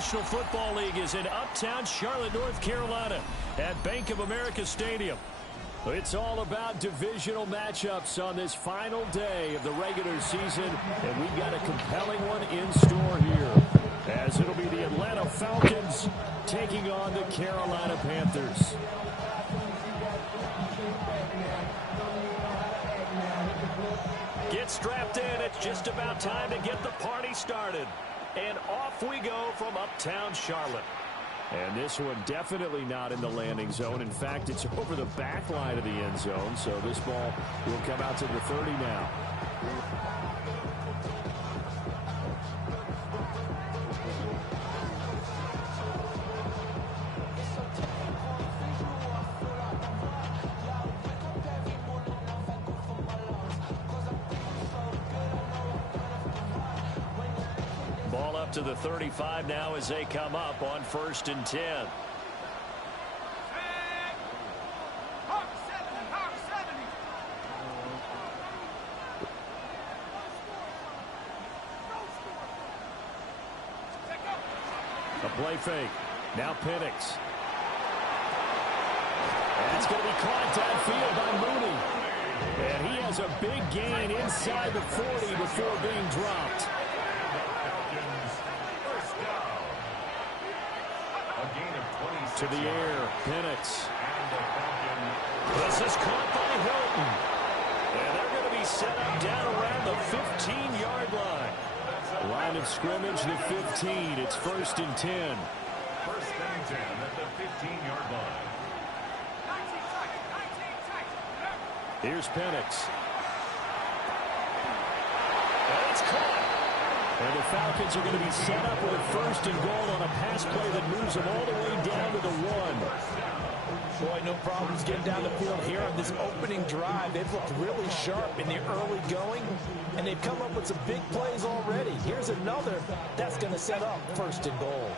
National Football League is in uptown Charlotte, North Carolina at Bank of America Stadium. It's all about divisional matchups on this final day of the regular season, and we've got a compelling one in store here, as it'll be the Atlanta Falcons taking on the Carolina Panthers. Get strapped in. It's just about time to get the party started. And off we go from uptown Charlotte. And this one definitely not in the landing zone. In fact, it's over the back line of the end zone. So this ball will come out to the 30 now. Ball up to the 35 now as they come up on 1st and 10. A play fake. Now Penix. And it's going to be caught downfield by Mooney. And he has a big gain inside the 40 before being dropped. To the air, Penix. This is caught by Hilton. And they're going to be set up down around the 15-yard line. Line of scrimmage, the 15. It's 1st and 10. 1st and 10 at the 15-yard line. Here's Penix. And it's caught. And the Falcons are going to be set up with a 1st and goal on a pass play that moves them all the way down to the 1. Boy, no problems getting down the field here on this opening drive. They've looked really sharp in the early going, and they've come up with some big plays already. Here's another that's going to set up 1st and goal.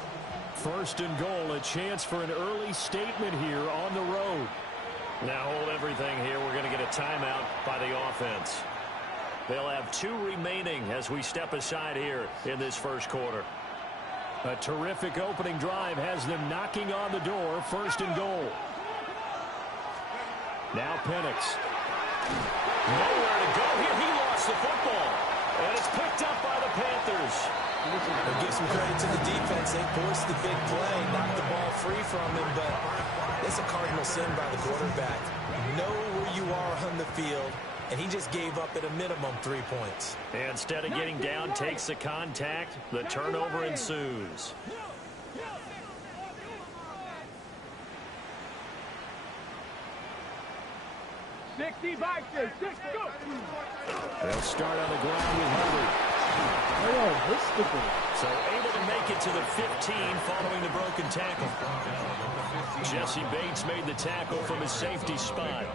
1st and goal, a chance for an early statement here on the road. Now hold everything here. We're going to get a timeout by the offense. They'll have 2 remaining as we step aside here in this 1st quarter. A terrific opening drive has them knocking on the door. 1st and goal. Now Penix. Nowhere to go here. He lost the football. And it's picked up by the Panthers. We'll give some credit to the defense. They forced the big play, knocked the ball free from him, but it's a cardinal sin by the quarterback. Know where you are on the field. And he just gave up at a minimum 3 points. And instead of getting down, takes the contact. The turnover ensues. They'll start on the ground with Herbert. So able to make it to the 15 following the broken tackle. Jesse Bates made the tackle from his safety spot.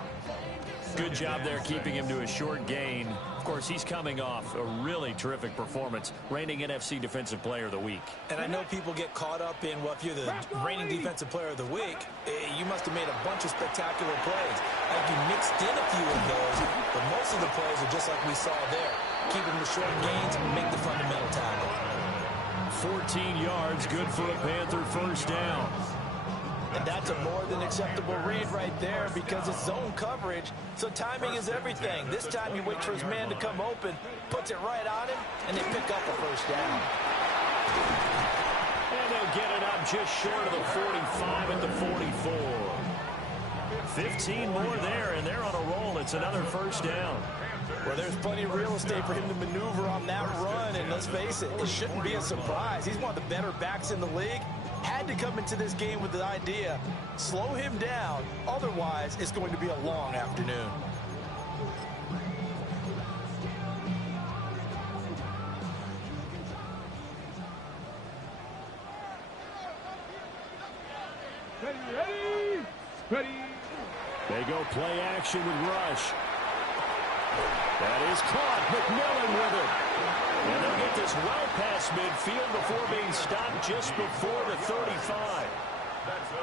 Good job there keeping him to a short gain. Of course, he's coming off a really terrific performance, reigning NFC Defensive Player of the Week. And I know people get caught up in, well, if you're the reigning Defensive Player of the Week, you must have made a bunch of spectacular plays. Like you mixed in a few of those, but most of the plays are just like we saw there. Keeping the short gains and make the fundamental tackle. 14 yards, good for a Panther 1st down. And that's a more than acceptable read right there because it's zone coverage, so timing is everything. This time he waits for his man to come open, puts it right on him, and they pick up a 1st down. And they'll get it up just short of the 45 at the 44. 15 more there, and they're on a roll. It's another 1st down. Well, there's plenty of real estate for him to maneuver on that run, and let's face it, it shouldn't be a surprise. He's one of the better backs in the league. Had to come into this game with the idea, slow him down, otherwise it's going to be a long afternoon. Ready. They go play action with Rush. That is caught. McMillan with it. And they'll get this well past midfield before being stopped just before the 35.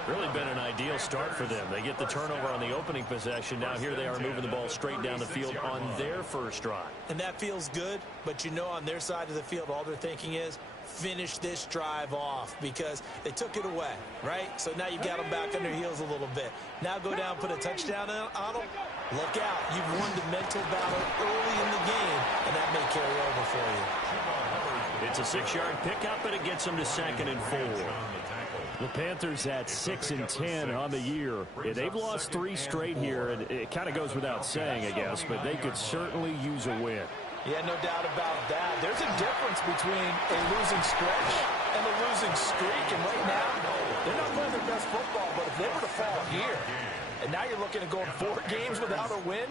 Really been an ideal start for them. They get the turnover on the opening possession. Now here they are moving the ball straight down the field on their 1st drive. And that feels good, but you know on their side of the field all they're thinking is, finish this drive off because they took it away, right? So now you've got them back on their heels a little bit. Now go down, put a touchdown on them. Look out. You've won the mental battle early in the game, and that may carry over for you. It's a 6-yard pickup, and it gets them to 2nd and 4. The Panthers at 6-10 on the year. They've lost 3 straight here, and it kind of goes without saying, I guess, but they could certainly use a win. Yeah, no doubt about that. There's a difference between a losing stretch and a losing streak, and right now, they're not playing their best football, but if they were to fall here, and now you're looking at going 4 games without a win,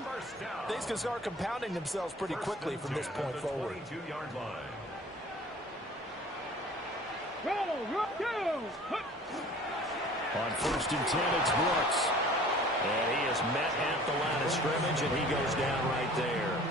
things can start compounding themselves pretty quickly from this point forward. On 1st and 10, it's Brooks. And he is met at the line of scrimmage, and he goes down right there.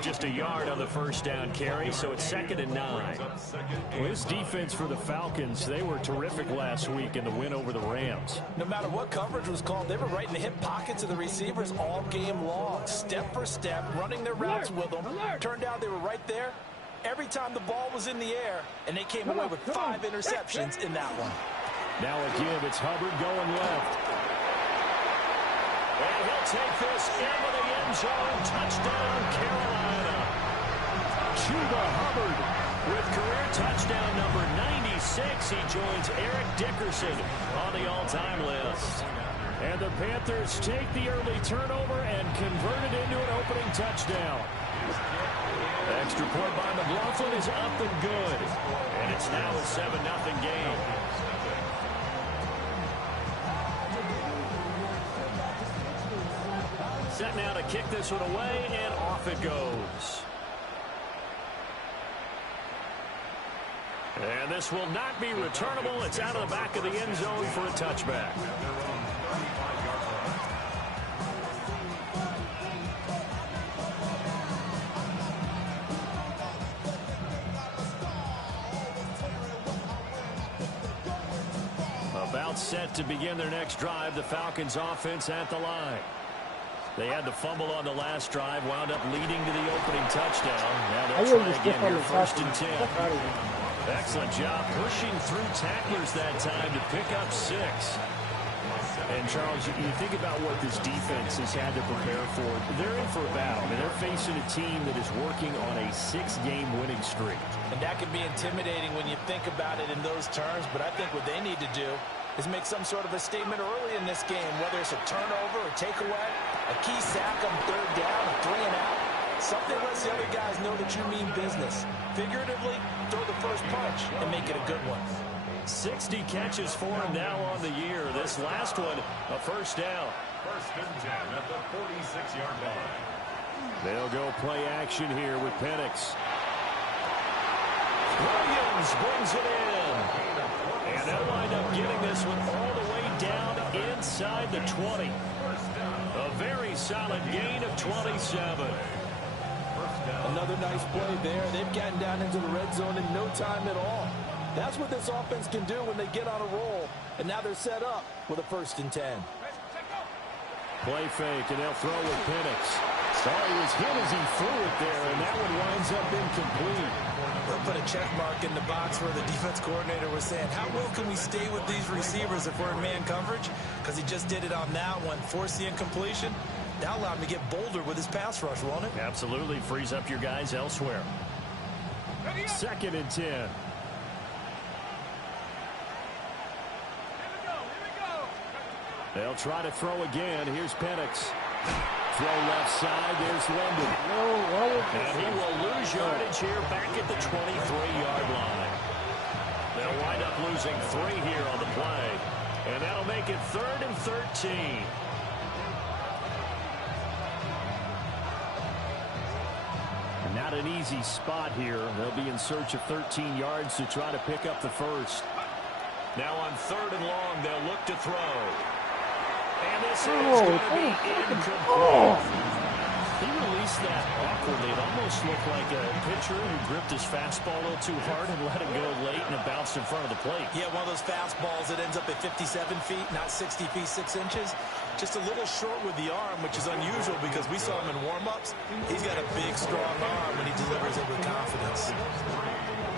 Just a yard on the 1st down carry, so it's 2nd and 9. Well, his defense for the Falcons, they were terrific last week in the win over the Rams. No matter what coverage was called, they were right in the hip pockets of the receivers all game long, step for step, running their routes with them. Turned out they were right there every time the ball was in the air, and they came away with 5 interceptions in that one. Now again, it's Hubbard going left. And he'll take this into the end zone. Touchdown, Carolina. Chuba Hubbard with career touchdown number 96. He joins Eric Dickerson on the all-time list. And the Panthers take the early turnover and convert it into an opening touchdown. Extra point by McLaughlin is up and good. And it's now a 7-0 game. Set now to kick this one away, and off it goes. And this will not be returnable. It's out of the back of the end zone for a touchback. About set to begin their next drive, the Falcons offense at the line. They had the fumble on the last drive, wound up leading to the opening touchdown. Now they'll try again here, 1st and 10. Excellent job pushing through tacklers that time to pick up 6. And, Charles, you think about what this defense has had to prepare for. They're in for a battle. I mean, they're facing a team that is working on a 6-game winning streak. And that can be intimidating when you think about it in those terms, but I think what they need to do is make some sort of a statement early in this game, whether it's a turnover, a takeaway, a key sack on 3rd down, a 3 and out. Something lets the other guys know that you mean business. Figuratively, throw the first punch and make it a good one. 60 catches for him now on the year. This last one, a 1st down. 1st and 10 at the 46-yard line. They'll go play action here with Penix. Williams brings it in. And they'll wind up getting this one all the way down inside the 20. A very solid gain of 27. Another nice play there. They've gotten down into the red zone in no time at all. That's what this offense can do when they get on a roll. And now they're set up with a 1st and 10. Play fake, and they'll throw with Penix. So he was hit as he threw it there, and that one winds up incomplete. They'll put a check mark in the box where the defense coordinator was saying, how well can we stay with these receivers if we're in man coverage? Because he just did it on that one, forced the incompletion. That allowed him to get bolder with his pass rush, won't it? Absolutely. Frees up your guys elsewhere. 2nd and 10. They'll try to throw again. Here's Penix. Throw left side. There's Linden. And he will lose yardage here back at the 23-yard line. They'll wind up losing 3 here on the play. And that'll make it 3rd and 13. Not an easy spot here. They'll be in search of 13 yards to try to pick up the 1st. Now on 3rd and long, they'll look to throw. And this is going to be incomplete. He released that awkwardly. It almost looked like a pitcher who gripped his fastball a little too hard and let it go late, and it bounced in front of the plate. Yeah, one of those fastballs that ends up at 57 feet, not 60 feet, 6 inches. Just a little short with the arm, which is unusual because we saw him in warm-ups. He's got a big, strong arm when he delivers it with confidence.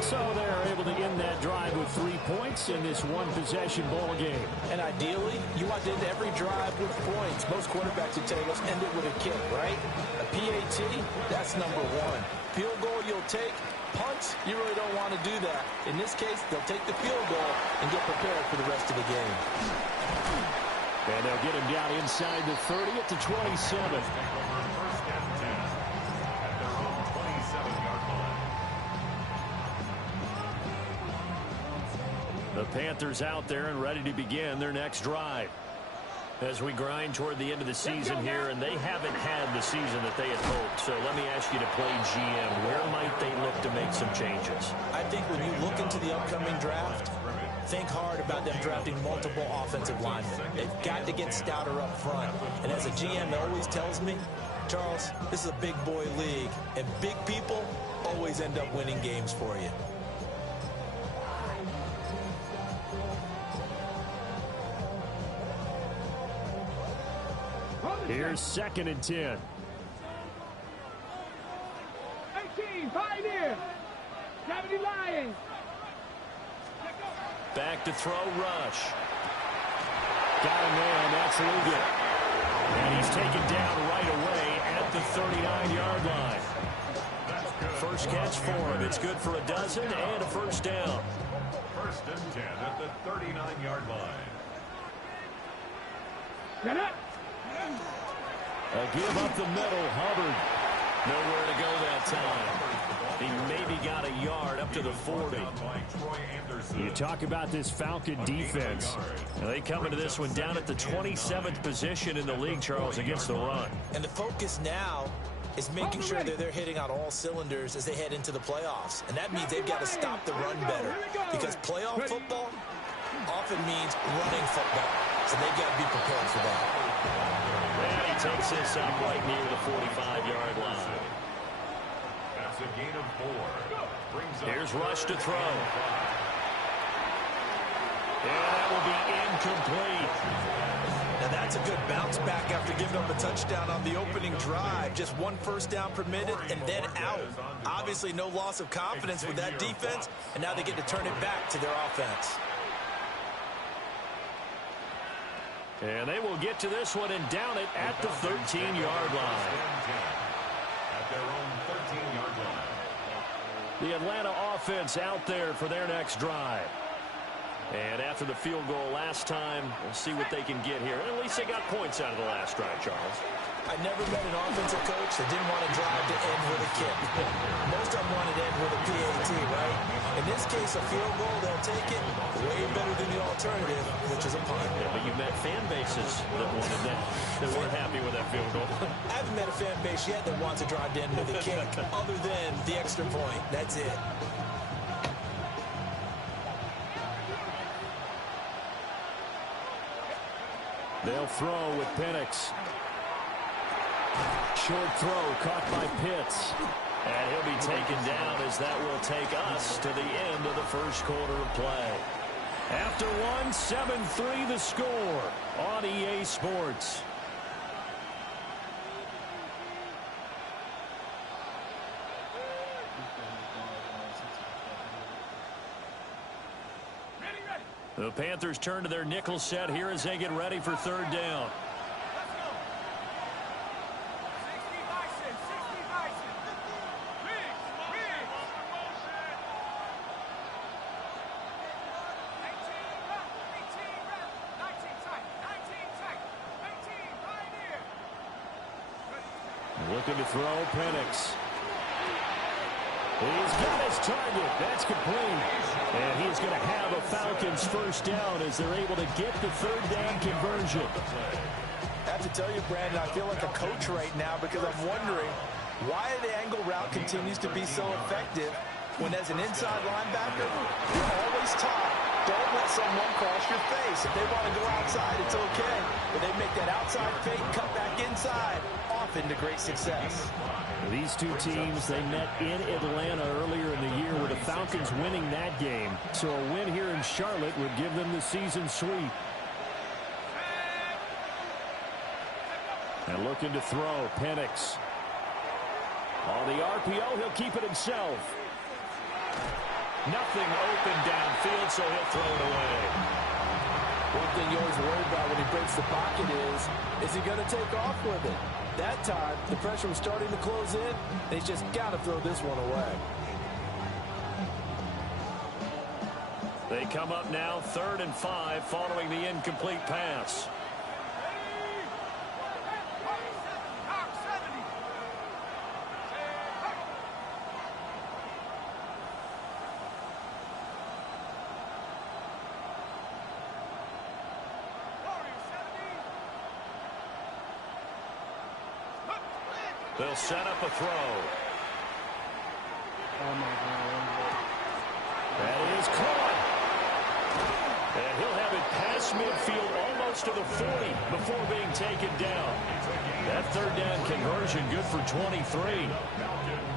So they're able to end that drive with 3 points in this one-possession ball game. And ideally, you want to end every drive with points. Most quarterbacks would tell you, let's end it with a kick, right? A PAT, that's number one. Field goal you'll take. Punts, you really don't want to do that. In this case, they'll take the field goal and get prepared for the rest of the game. And they'll get him down inside the 30 at the 27. First and 10 at their own 27-yard line. The Panthers out there and ready to begin their next drive. As we grind toward the end of the season here, and they haven't had the season that they had hoped. So let me ask you to play GM. Where might they look to make some changes? I think when you look into the upcoming draft, think hard about them drafting multiple offensive linemen. They've got to get stouter up front. And as a GM that always tells me, Charles, this is a big boy league, and big people always end up winning games for you. Here's 2nd and 10. 18, Pioneer. 70 Lions. Back to throw, rush. Got a man, that's Lugan. And he's taken down right away at the 39-yard line. First catch for him. It's good for a dozen and a first down. First and 10 at the 39-yard line. Get up. A give up the middle, Hubbard. Nowhere to go that time. He maybe got a yard up to the 40. You talk about this Falcon defense. Now they come into this one down at the 27th position in the league, Charles, against the run. And the focus now is making sure that they're hitting on all cylinders as they head into the playoffs. And that means they've got to stop the run better. Because playoff football often means running football. So they've got to be prepared for that. And he takes this up right near the 45-yard line. That's a gain of 4. Here's Rush to throw. And that will be incomplete. Now that's a good bounce back after giving up a touchdown on the opening drive. Just 1 first down permitted and then out. Obviously no loss of confidence with that defense, and now they get to turn it back to their offense. And they will get to this one and down it at the 13-yard line. At their own 13-yard line. The Atlanta offense out there for their next drive. And after the field goal last time, we'll see what they can get here. At least they got points out of the last drive, Charles. I never met an offensive coach that didn't want to drive to end with a kick. Most of them wanted to end with a PAT, right? In this case, a field goal, they'll take it way better than the alternative, which is a punt. Yeah, but you met fan bases that wanted that, that weren't happy with that field goal. I haven't met a fan base yet that wants to drive to end with a kick, other than the extra point. That's it. They'll throw with Penix. Short throw caught by Pitts. And he'll be taken down as that will take us to the end of the first quarter of play. After one, 7-3 the score on EA Sports. The Panthers turn to their nickel set here as they get ready for third down. Looking to throw, Penix. He's got his target. That's complete. And he's going to have a Falcons first down as they're able to get the third down conversion. I have to tell you, Brandon, I feel like a coach right now because I'm wondering why the angle route continues to be so effective when as an inside linebacker, you're always taught, don't let someone cross your face. If they want to go outside, it's okay. But they make that outside fake, cut back inside, off into great success. These two teams, they met in Atlanta earlier in the year with the Falcons winning that game. So a win here in Charlotte would give them the season sweep. And looking to throw, Penix. On the RPO, he'll keep it himself. Nothing open downfield, so he'll throw it away. One thing you always worry about when he breaks the pocket is he going to take off with it? That time, the pressure was starting to close in, and he's just got to throw this one away. They come up now 3rd and 5 following the incomplete pass. They'll set up a throw. Oh, my God. That is caught. And he'll have it past midfield almost to the 40 before being taken down. That 3rd down conversion good for 23.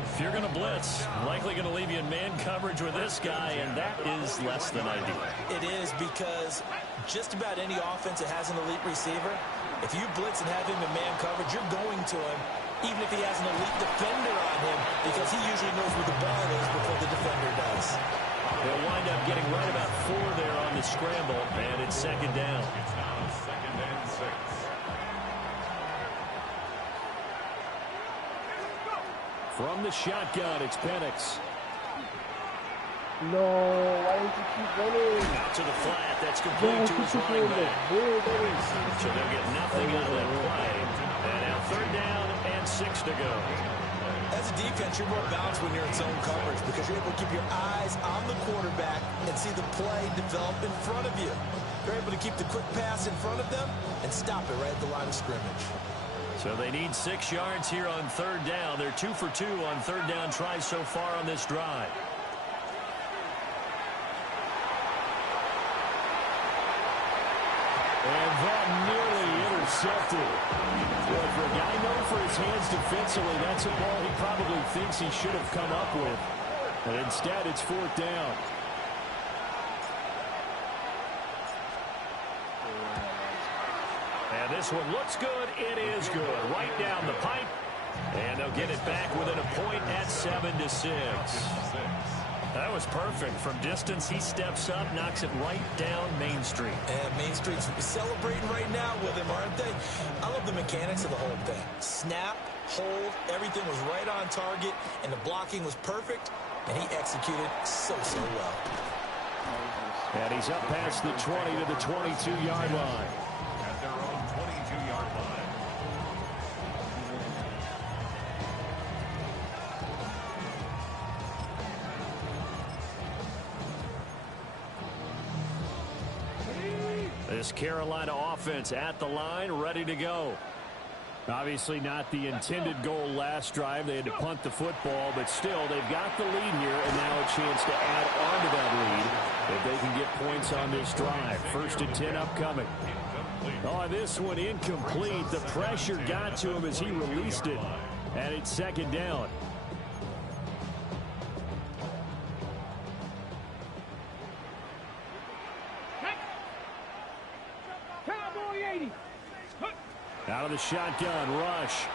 If you're going to blitz, likely going to leave you in man coverage with this guy, and that is less than ideal. It is, because just about any offense that has an elite receiver, if you blitz and have him in man coverage, you're going to him, even if he has an elite defender on him, because he usually knows where the ball is before the defender does. They'll wind up getting right about 4 there on the scramble, and it's 2nd down. It's now 2nd and 6. From the shotgun, it's Penix. No, why didn't you keep running? Out to the flat, that's complete to his running back. So they'll get nothing out of that play. And now 3rd down and 6 to go. As a defense, you're more balanced when you're in zone coverage because you're able to keep your eyes on the quarterback and see the play develop in front of you. You're able to keep the quick pass in front of them and stop it right at the line of scrimmage. So they need 6 yards here on 3rd down. They're 2 for 2 on 3rd down tries so far on this drive. And that nearly intercepted. Well, for a guy known for his hands defensively, that's a ball he probably thinks he should have come up with. And instead, it's 4th down. And this one looks good. It is good. Right down the pipe. And they'll get it back within a point at 7-6. That was perfect. From distance, he steps up, knocks it right down Main Street. And Main Street's celebrating right now with him, aren't they? I love the mechanics of the whole thing. Snap, hold, everything was right on target, and the blocking was perfect, and he executed so well. And he's up past the 20 to the 22-yard line. At their own 22-yard line. This Carolina offense at the line, ready to go. Obviously not the intended goal last drive. They had to punt the football, but still, they've got the lead here, and now a chance to add on to that lead if they can get points on this drive. 1st and 10 upcoming. Oh, this one incomplete. The pressure got to him as he released it, and it's 2nd down. Out of the shotgun, rush.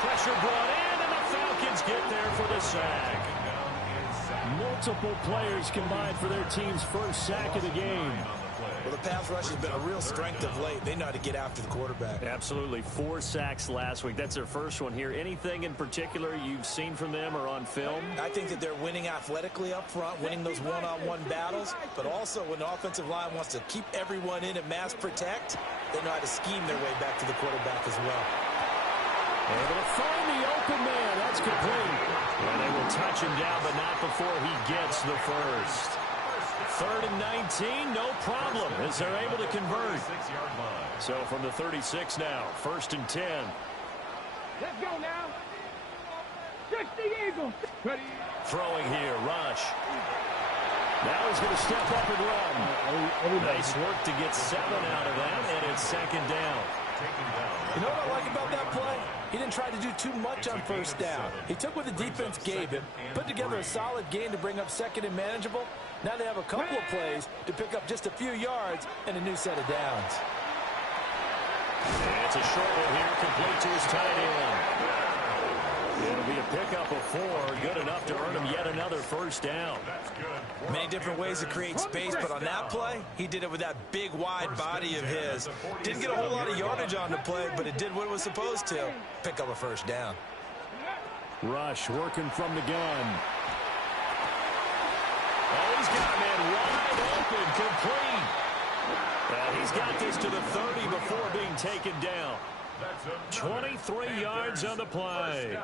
Pressure brought in, and the Falcons get there for the sack. Multiple players combined for their team's first sack of the game. Well, the pass rush has been a real strength of late. They know how to get after the quarterback. Absolutely. 4 sacks last week. That's their first one here. Anything in particular you've seen from them or on film? I think that they're winning athletically up front, winning those one-on-one battles, but also when the offensive line wants to keep everyone in and mass protect, they know how to scheme their way back to the quarterback as well. Able to find the open man. That's complete. And they will touch him down, but not before he gets the first. 3rd and 19, no problem, as they're able to convert. 6-yard line. So from the 36 now, 1st and 10. Let's go now. Stretch the eagle. Ready. Throwing here, rush. Now he's going to step up and run. Nice work to get 7 out of that, and it's 2nd down. You know what I like about that play? He didn't try to do too much on 1st down. He took what the defense gave him, put together a solid gain to bring up 2nd and manageable. Now they have a couple of plays to pick up just a few yards and a new set of downs. And it's a short one here, complete to his tight end. It'll be a pickup of 4, good enough to earn him yet another first down. Many different ways to create space, but on that play, he did it with that big, wide body of his. Didn't get a whole lot of yardage on the play, but it did what it was supposed to. Pick up a first down. Rush working from the gun. Oh, he's got a man wide open, complete. He's got this to the 30 before being taken down. 23 yards on the play.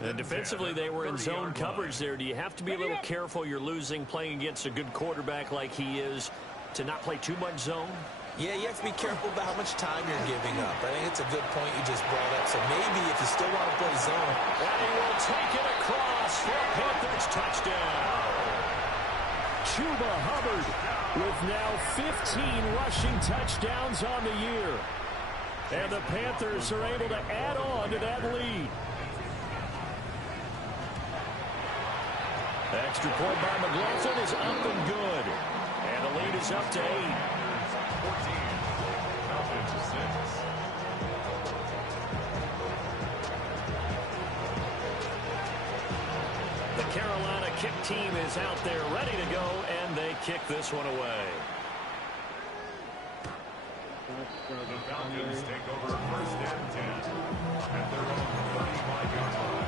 And defensively, they were in zone coverage there. Do you have to be a little careful you're losing playing against a good quarterback like he is to not play too much zone? Yeah, you have to be careful about how much time you're giving up. I think it's a good point you just brought up. So maybe if you still want to play zone. And he will take it across for a Panthers touchdown. Chuba Hubbard with now 15 rushing touchdowns on the year. And the Panthers are able to add on to that lead. Extra point by McLaughlin is up and good. And the lead is up to 8. 14. Falcons 6. The Carolina kick team is out there ready to go, and they kick this one away. The Falcons take over first and 10 at their own 35-yard line.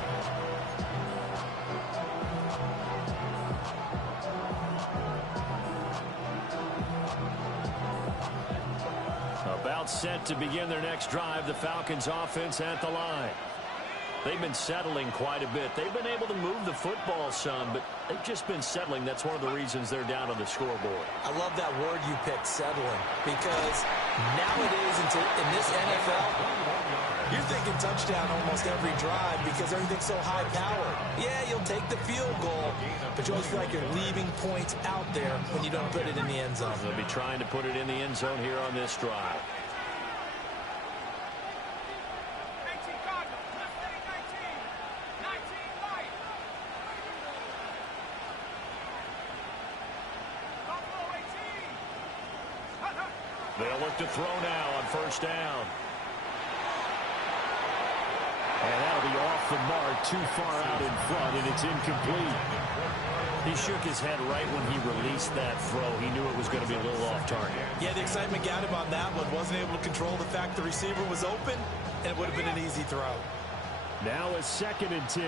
About set to begin their next drive, the Falcons offense at the line. They've been settling quite a bit. They've been able to move the football some, but they've just been settling. That's one of the reasons they're down on the scoreboard. I love that word you picked, settling, because nowadays in this NFL, you're thinking touchdown almost every drive because everything's so high-powered. Yeah, you'll take the field goal, but you always feel like you're leaving points out there when you don't put it in the end zone. They'll be trying to put it in the end zone here on this drive. They'll look to throw now on first down. And that'll be off the mark, too far out in front, and it's incomplete. He shook his head right when he released that throw. He knew it was going to be a little off target. Yeah, the excitement got him on that one. Wasn't able to control the fact the receiver was open, and it would have been an easy throw. Now a 2nd and 10.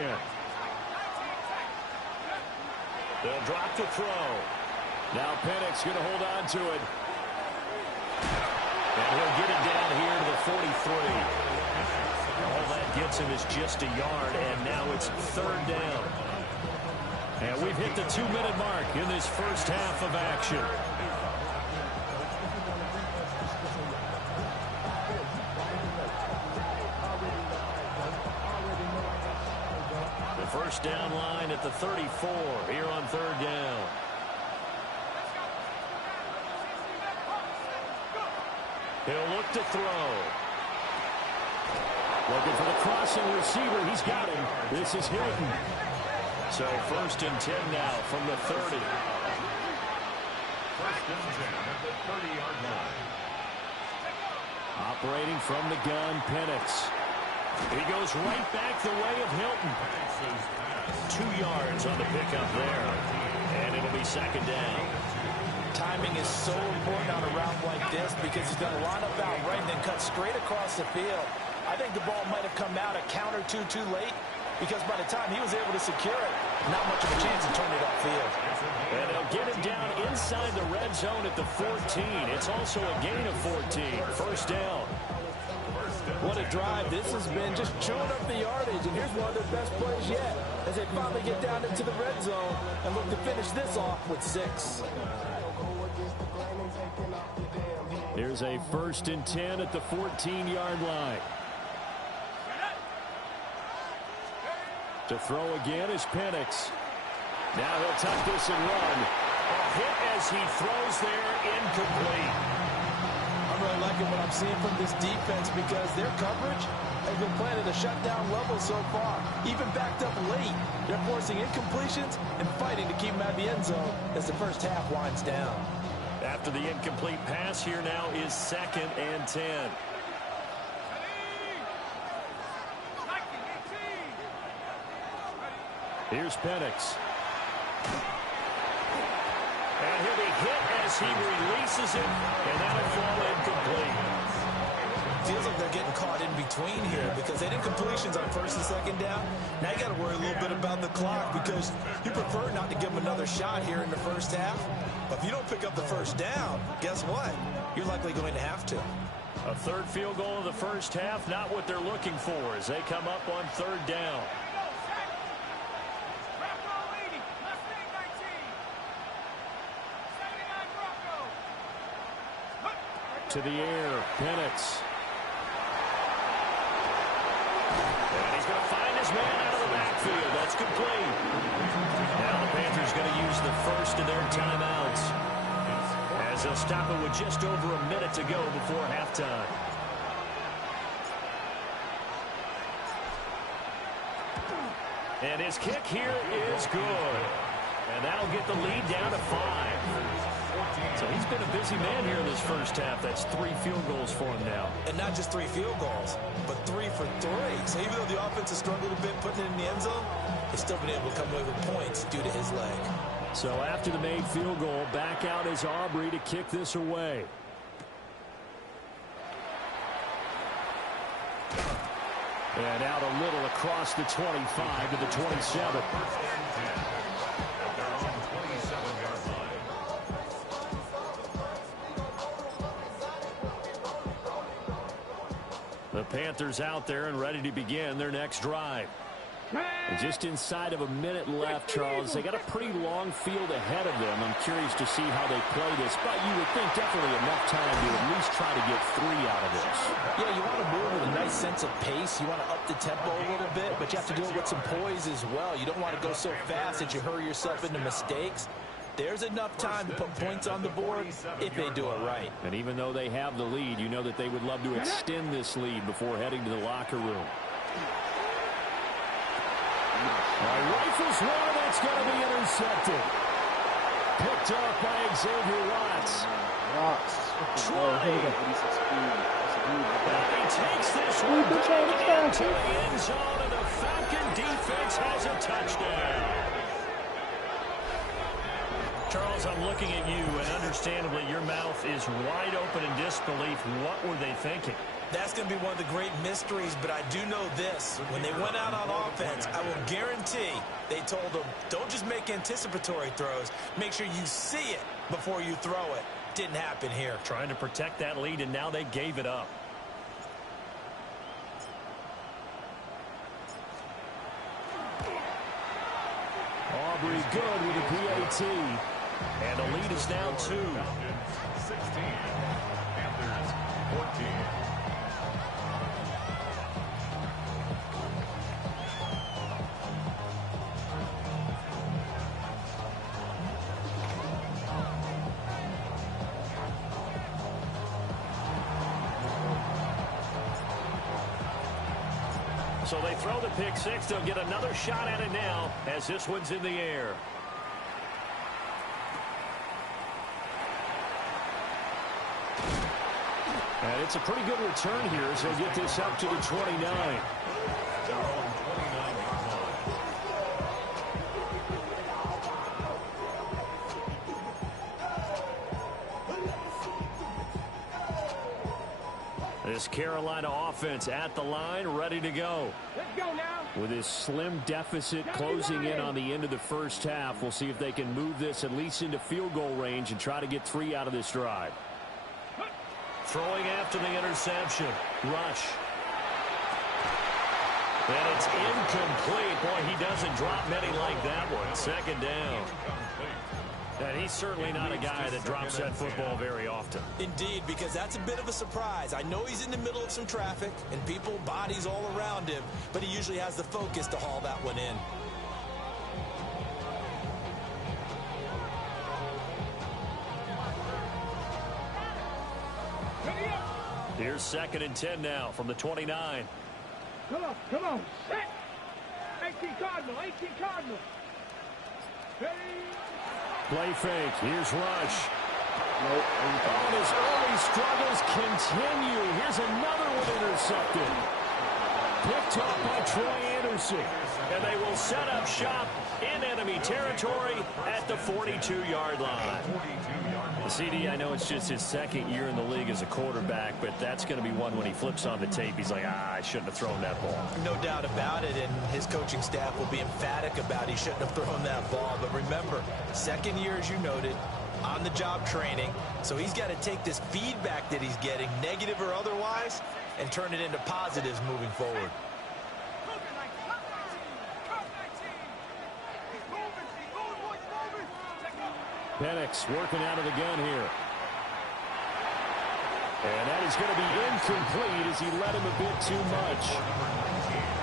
They'll drop to throw. Now Penix going to hold on to it. And he'll get it down here to the 43. All that gets him is just a yard, and now it's 3rd down. And we've hit the 2-minute mark in this first half of action. The first down line at the 34 here on 3rd down. He'll look to throw. Looking for the crossing receiver. He's got him. This is Hilton. So 1st and 10 now from the 30. 1st and 10 at the 30-yard line. Operating from the gun, Penix. He goes right back the way of Hilton. 2 yards on the pickup there. And it'll be 2nd down. Timing is so important on a route like this because he's going to line up out right and then cut straight across the field. I think the ball might have come out a count or two too late because by the time he was able to secure it, not much of a chance to turn it upfield. And they'll get him down inside the red zone at the 14. It's also a gain of 14. 1st down. What a drive. This has been just chewing up the yardage, and here's one of their best plays yet as they finally get down into the red zone and look to finish this off with 6. Here's a 1st and 10 at the 14-yard line. To throw again is Penix. Now he'll tuck this and run. A hit as he throws there, incomplete. I'm really liking what I'm seeing from this defense because their coverage has been playing at a shutdown level so far. Even backed up late, they're forcing incompletions and fighting to keep them out of the end zone as the first half winds down. After the incomplete pass, here now is 2nd and 10. Here's Penix. And he'll be hit as he releases it, and that'll fall incomplete. Feels like they're getting caught in between here because they did completions on first and second down. Now you got to worry a little bit about the clock because you prefer not to give them another shot here in the first half. But if you don't pick up the first down, guess what? You're likely going to have to. A third field goal in the first half, not what they're looking for as they come up on third down. To the air, Penix. And he's going to find his man out of the backfield. That's complete. Now the Panthers going to use the first of their timeouts as they'll stop it with just over a minute to go before halftime. And his kick here is good. And that'll get the lead down to 5. So he's been a busy man here in this first half. That's 3 field goals for him now. And not just 3 field goals, but 3 for 3. So even though the offense has struggled a bit putting it in the end zone, they've still been able to come away with points due to his leg. So after the made field goal, back out is Aubrey to kick this away. And out a little across the 25 to the 27. The Panthers out there and ready to begin their next drive. And just inside of a minute left, Charles. They got a pretty long field ahead of them. I'm curious to see how they play this, but you would think definitely enough time to at least try to get 3 out of this. Yeah, you want to move with a nice sense of pace. You want to up the tempo a little bit, but you have to do it with some poise as well. You don't want to go so fast that you hurry yourself into mistakes. There's enough time to put points on the board if they do it right. And even though they have the lead, you know that they would love to extend this lead before heading to the locker room. Rifles one, that's going to be intercepted. Picked off by Xavier Watts. He takes this one into the end zone, and the Falcon defense has a touchdown. Charles, I'm looking at you, and understandably, your mouth is wide open in disbelief. What were they thinking? That's going to be one of the great mysteries, but I do know this. When they went out on offense, I will guarantee they told them, don't just make anticipatory throws. Make sure you see it before you throw it. Didn't happen here. Trying to protect that lead, and now they gave it up. Aubrey good with a PAT. And the lead is now 2. 16. Panthers 14. So they throw the pick 6. They'll get another shot at it now as this one's in the air. And it's a pretty good return here as they'll get this up to the 29. This Carolina offense at the line, ready to go. Let's go now. With this slim deficit closing in on the end of the first half, we'll see if they can move this at least into field goal range and try to get 3 out of this drive. Throwing after the interception. Rush. And it's incomplete. Boy, he doesn't drop many like that one. Second down. And he's certainly not a guy that drops that football very often. Indeed, because that's a bit of a surprise. I know he's in the middle of some traffic and people, bodies all around him, but he usually has the focus to haul that one in. Here's 2nd and 10 now from the 29. Come on, set. 18 Cardinal, 18 Cardinal. Play fake. Here's Rush. And his early struggles continue. Here's another one intercepted. Picked up by Troy Anderson. And they will set up shop in enemy territory at the 42-yard line. CD, I know it's just his second year in the league as a quarterback, but that's going to be one when he flips on the tape. He's like, I shouldn't have thrown that ball. No doubt about it, and his coaching staff will be emphatic about he shouldn't have thrown that ball. But remember, second year, as you noted, on-the-job training, so he's got to take this feedback that he's getting, negative or otherwise, and turn it into positives moving forward. Penix working out of the gun here. And that is going to be incomplete as he led him a bit too much.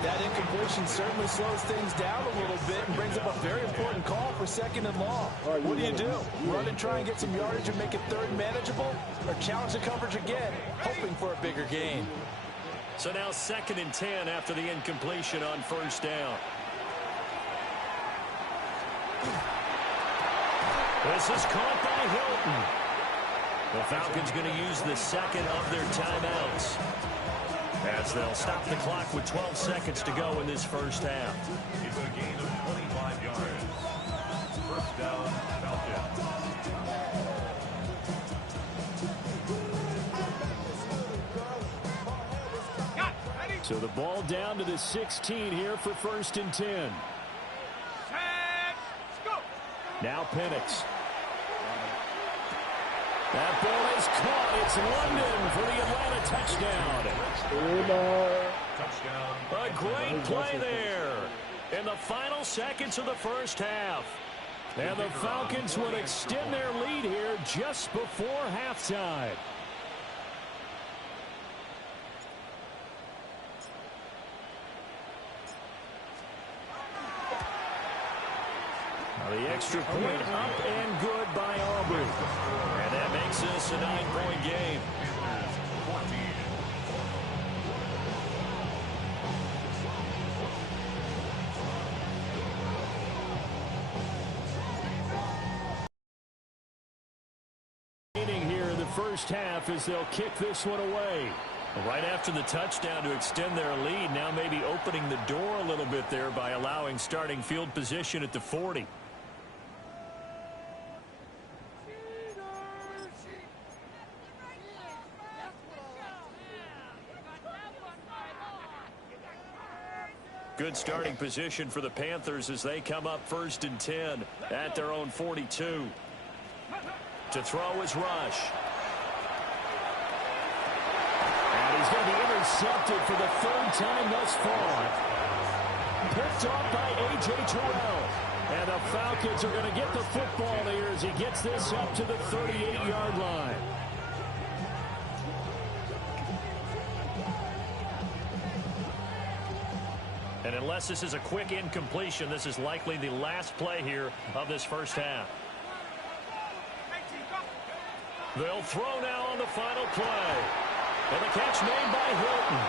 That incompletion certainly slows things down a little bit and brings up a very important call for second and long. What do you do? Run and try and get some yardage and make it third manageable, or challenge the coverage again, hoping for a bigger gain? So now 2nd and 10 after the incompletion on first down. This is caught by Hilton. The Falcons going to use the second of their timeouts, as they'll stop the clock with 12 seconds to go in this first half. It's a gain of 25 yards. First down, Falcons. So the ball down to the 16 here for 1st and 10. Now Penix. That ball is caught. It's London for the Atlanta touchdown. A great play there in the final seconds of the first half. And the Falcons will extend their lead here just before halftime. The extra point up and good by Aubrey. And that makes this a 9-point game. Here in the first half as they'll kick this one away. Right after the touchdown to extend their lead, now maybe opening the door a little bit there by allowing starting field position at the 40. Good starting position for the Panthers as they come up 1st and 10 at their own 42. To throw is Rush. And he's going to be intercepted for the 3rd time thus far. Picked off by A.J. Terrell. And the Falcons are going to get the football here as he gets this up to the 38-yard line. And unless this is a quick incompletion, this is likely the last play here of this first half. They'll throw now on the final play. And the catch made by Hilton.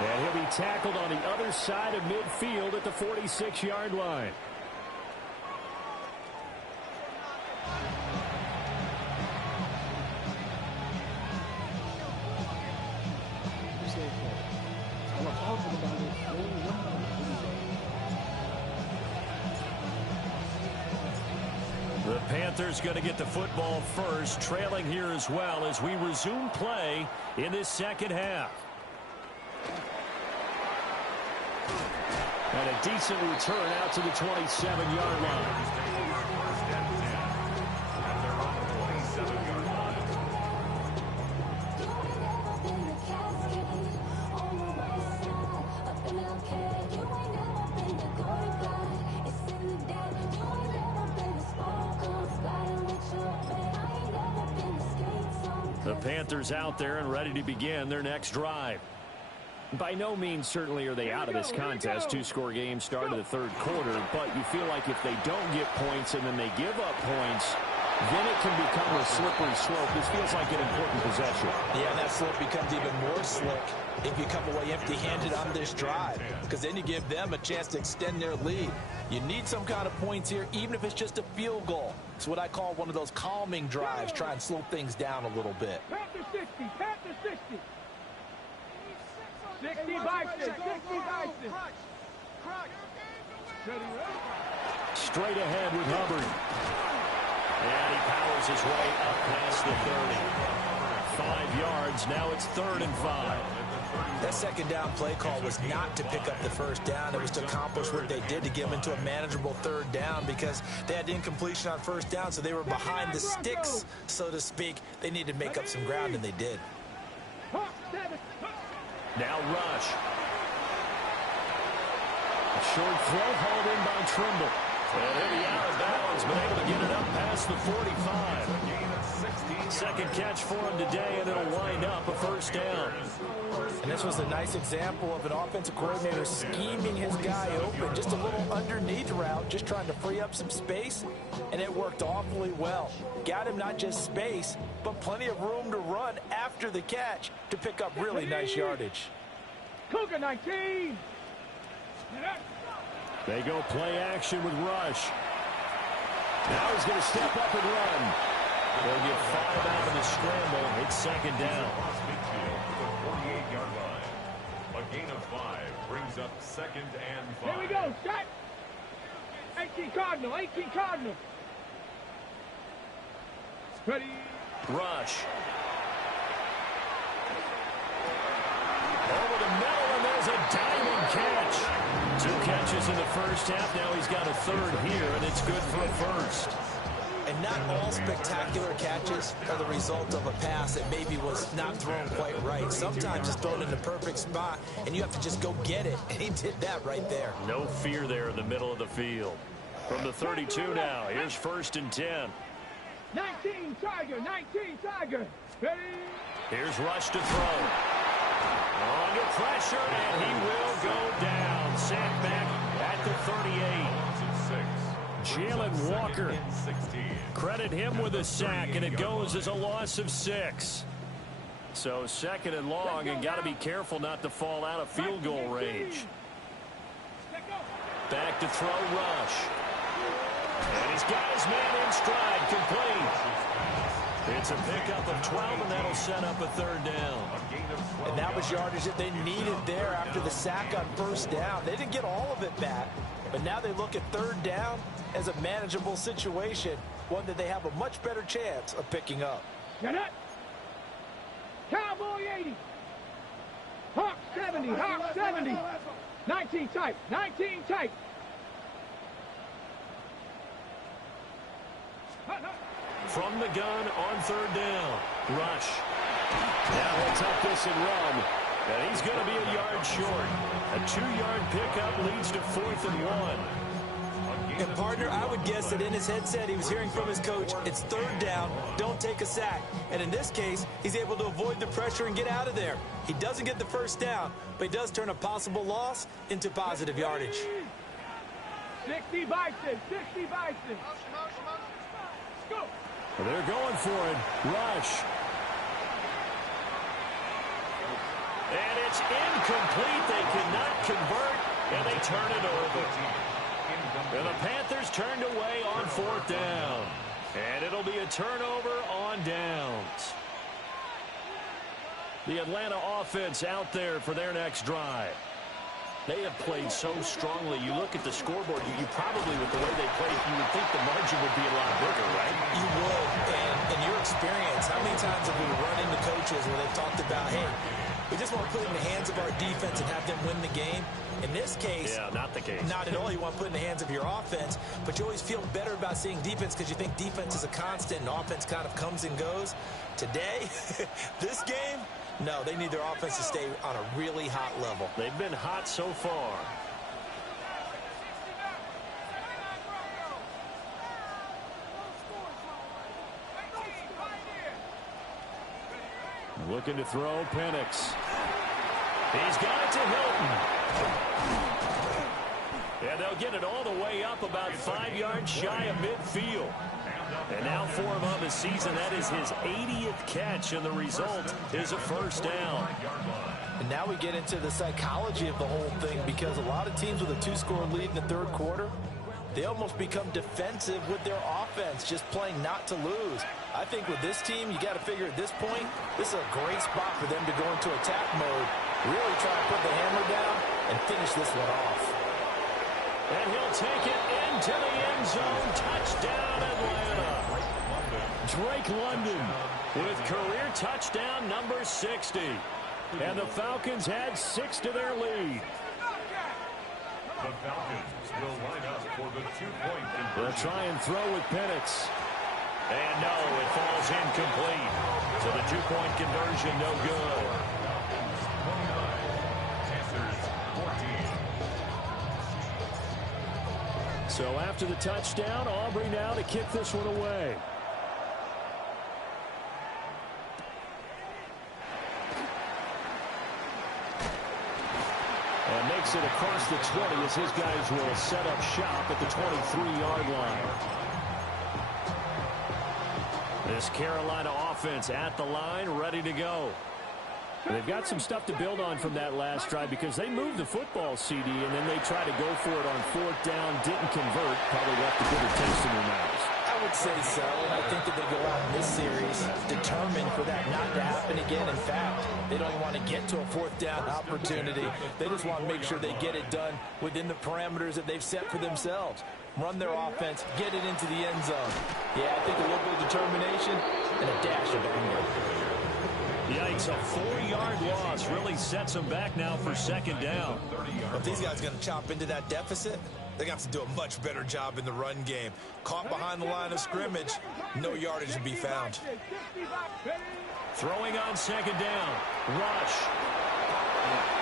And he'll be tackled on the other side of midfield at the 46-yard line. The Panthers going to get the football first, trailing here as well as we resume play in this second half. And a decent return out to the 27-yard line. The Panthers out there and ready to begin their next drive. By no means certainly are they out of this contest. 2-score game start of the 3rd quarter, but you feel like if they don't get points and then they give up points, then it can become a slippery slope. This feels like an important possession. Yeah, and that slope becomes even more slick if you come away empty-handed on this drive, because then you give them a chance to extend their lead. You need some kind of points here, even if it's just a field goal. It's what I call one of those calming drives, try and slow things down a little bit. Panther 60, Panther 60. 60 Bison, 60 Bison. Straight ahead with Hubbard. And he powers his way up past the 30. 5 yards. Now it's 3rd and 5. That second down play call was not to pick up the first down. It was to accomplish what they did to get them into a manageable 3rd down because they had incompletion on 1st down, so they were behind the sticks, so to speak. They needed to make up some ground, and they did. Now Rush. A short throw hauled in by Trimble. And he'll be out of bounds, but able to get it up past the 45. Second catch for him today, and it'll wind up a 1st down. And this was a nice example of an offensive coordinator scheming his guy open. Just a little underneath route, just trying to free up some space, and it worked awfully well. Got him not just space, but plenty of room to run after the catch to pick up really nice yardage. Cougar 19. They go play action with Rush. Now he's going to step up and run. They'll get 5 out of the scramble. It's 2nd down. A gain of 5 brings up 2nd and 5. Here we go, set. 18 Cardinal, 18 Cardinal. Ready. Rush. Over the middle, and there's a diamond catch. 2 catches in the first half. Now he's got a 3rd here, and it's good for a 1st. And not all spectacular catches are the result of a pass that maybe was not thrown quite right. Sometimes it's thrown in the perfect spot, and you have to just go get it. And he did that right there. No fear there in the middle of the field. From the 32 now, here's 1st and 10. 19 Tiger, 19 Tiger. Ready. Here's Rush to throw. Under pressure, and he will go down. Sacked back at the 38. Jalen Walker. Credit him with a sack, and it goes as a loss of 6. So 2nd and long, and got to be careful not to fall out of field goal range. Back to throw Rush. And he's got his man in stride, complete. It's a pickup of 12, and that'll set up a 3rd down. And that was yardage that they needed there after the sack on 1st down. They didn't get all of it back, but now they look at 3rd down as a manageable situation, one that they have a much better chance of picking up. Get it. Cowboy 80. Hawk 70, Hawk 70. 19 tight, 19 tight. From the gun on 3rd down. Rush. Now he'll tuck this and run. And he's going to be a yard short. A 2-yard pickup leads to 4th and 1. And, partner, I would guess that in his headset he was hearing from his coach, it's 3rd down, don't take a sack. And in this case, he's able to avoid the pressure and get out of there. He doesn't get the 1st down, but he does turn a possible loss into positive yardage. 60 Bison, 60 Bison. Go. They're going for it. Rush. And it's incomplete. They cannot convert, and they turn it over. And the Panthers turned away on 4th down. And it'll be a turnover on downs. The Atlanta offense out there for their next drive. They have played so strongly. You look at the scoreboard, you probably, with the way they played, you would think the margin would be a lot bigger, right? You would. And in your experience, how many times have we run into coaches where they've talked about, hey, we just want to put it in the hands of our defense and have them win the game? In this case, yeah, not the case. Not at all. You want to put it in the hands of your offense, but you always feel better about seeing defense because you think defense is a constant and offense kind of comes and goes. Today, this game, no, they need their offense to stay on a really hot level. They've been hot so far. Looking to throw, Penix. He's got it to Hilton. Yeah, they'll get it all the way up about 5 yards shy of midfield. And now for him on the season, that is his 80th catch, and the result is a 1st down. And now we get into the psychology of the whole thing, because a lot of teams with a 2-score lead in the 3rd quarter, they almost become defensive with their offense, just playing not to lose. I think with this team, you got to figure at this point, this is a great spot for them to go into attack mode, really try to put the hammer down and finish this one off. And he'll take it into the end zone. Touchdown, Atlanta. Drake London with career touchdown number 60. And the Falcons add 6 to their lead. The Falcons will line up for the 2-point conversion. They'll try and throw with Penix. And no, it falls incomplete. So the 2-point conversion, no good. 29. Panthers 14. So after the touchdown, Aubrey now to kick this one away. And makes it across the 20 as his guys will set up shop at the 23-yard line. This Carolina offense at the line, ready to go. And they've got some stuff to build on from that last drive because they moved the football, CD, and then they tried to go for it on 4th down, didn't convert, probably left a bitter taste in their mouths. I would say so, and I think that they go out in this series determined for that not to happen again. In fact, they don't want to get to a 4th down opportunity. They just want to make sure they get it done within the parameters that they've set for themselves. Run their offense, get it into the end zone. Yeah, I think a little bit of determination and a dash of anger. Yikes, a 4-yard loss really sets them back now for 2nd down. If these guys are going to chop into that deficit, they're going to have to do a much better job in the run game. Caught behind the line of scrimmage, no yardage to be found. Throwing on 2nd down, Rush.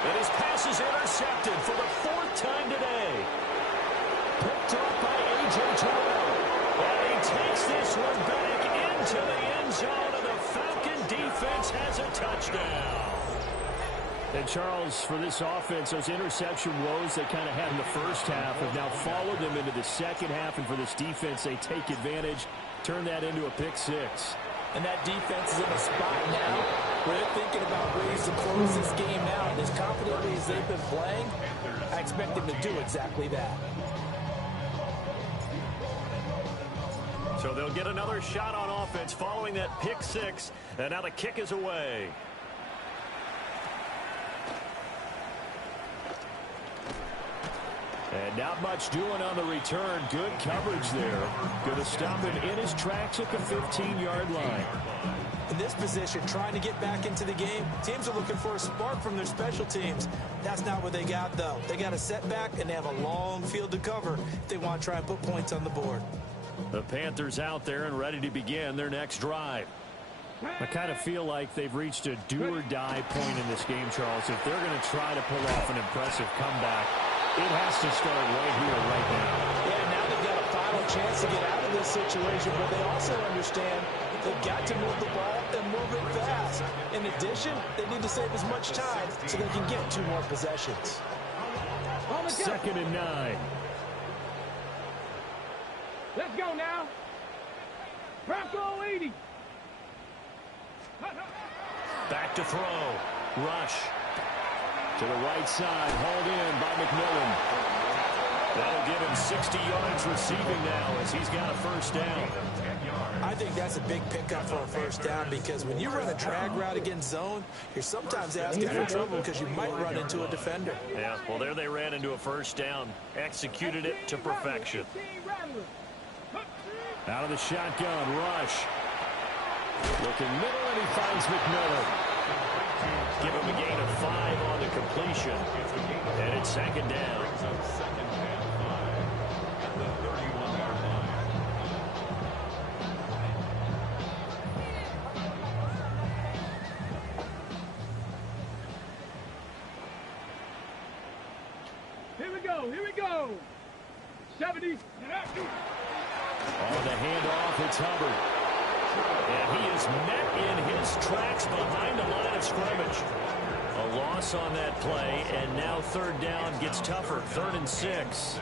And his pass is intercepted for the 4th time today. Picked up by A.J. Terrell. And he takes this one back into the end zone, and the Falcon defense has a touchdown. And Charles, for this offense, those interception woes they kind of had in the first half have now followed them into the second half, and for this defense, they take advantage, turn that into a pick 6. And that defense is in a spot now where they're thinking about ways to close this game out. And as confidently as they've been playing, I expect them to do exactly that. So they'll get another shot on offense following that pick 6, and now the kick is away. And not much doing on the return. Good coverage there. Going to stop him in his tracks at the 15-yard line. In this position, trying to get back into the game, teams are looking for a spark from their special teams. That's not what they got, though. They got a setback, and they have a long field to cover if they want to try and put points on the board. The Panthers out there and ready to begin their next drive. I kind of feel like they've reached a do-or-die point in this game, Charles. If they're going to try to pull off an impressive comeback, it has to start right here, right now. Yeah, now they've got a final chance to get out of this situation, but they also understand they've got to move the ball and move it fast. In addition, they need to save as much time so they can get 2 more possessions. 2nd and 9. Let's go now. Bronco 80. Back to throw. Rush. To the right side, hauled in by McMillan. That'll give him 60 yards receiving now as he's got a 1st down. I think that's a big pickup for a 1st down because when you run a drag route against zone, you're sometimes asking for trouble because you might run into a defender. Yeah, well, there they ran into a 1st down. Executed it to perfection. Out of the shotgun, Rush. Looking middle, and he finds McMillan. Give him a gain of 5 on the completion. And it's 2nd down. Here we go. 70. On the handoff, it's Hubbard. And he is met in his tracks behind the line of scrimmage. A loss on that play, and now 3rd down gets tougher. 3rd and 6.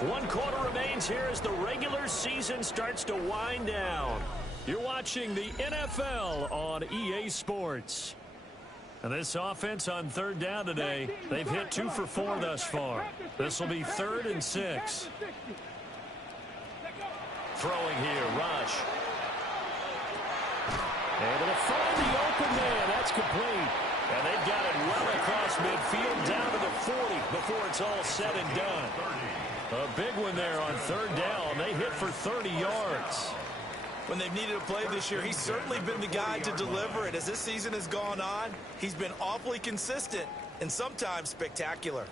1 quarter remains here as the regular season starts to wind down. You're watching the NFL on EA Sports. And this offense on 3rd down today, they've hit 2 for 4 thus far. This will be 3rd and 6. Throwing here, Rush. Able to find the open man. That's complete. And they've got it well across midfield down to the 40 before it's all said and done. A big one there on third down. They hit for 30 yards. When they've needed a play this year, he's certainly been the guy to deliver it. As this season has gone on, he's been awfully consistent and sometimes spectacular.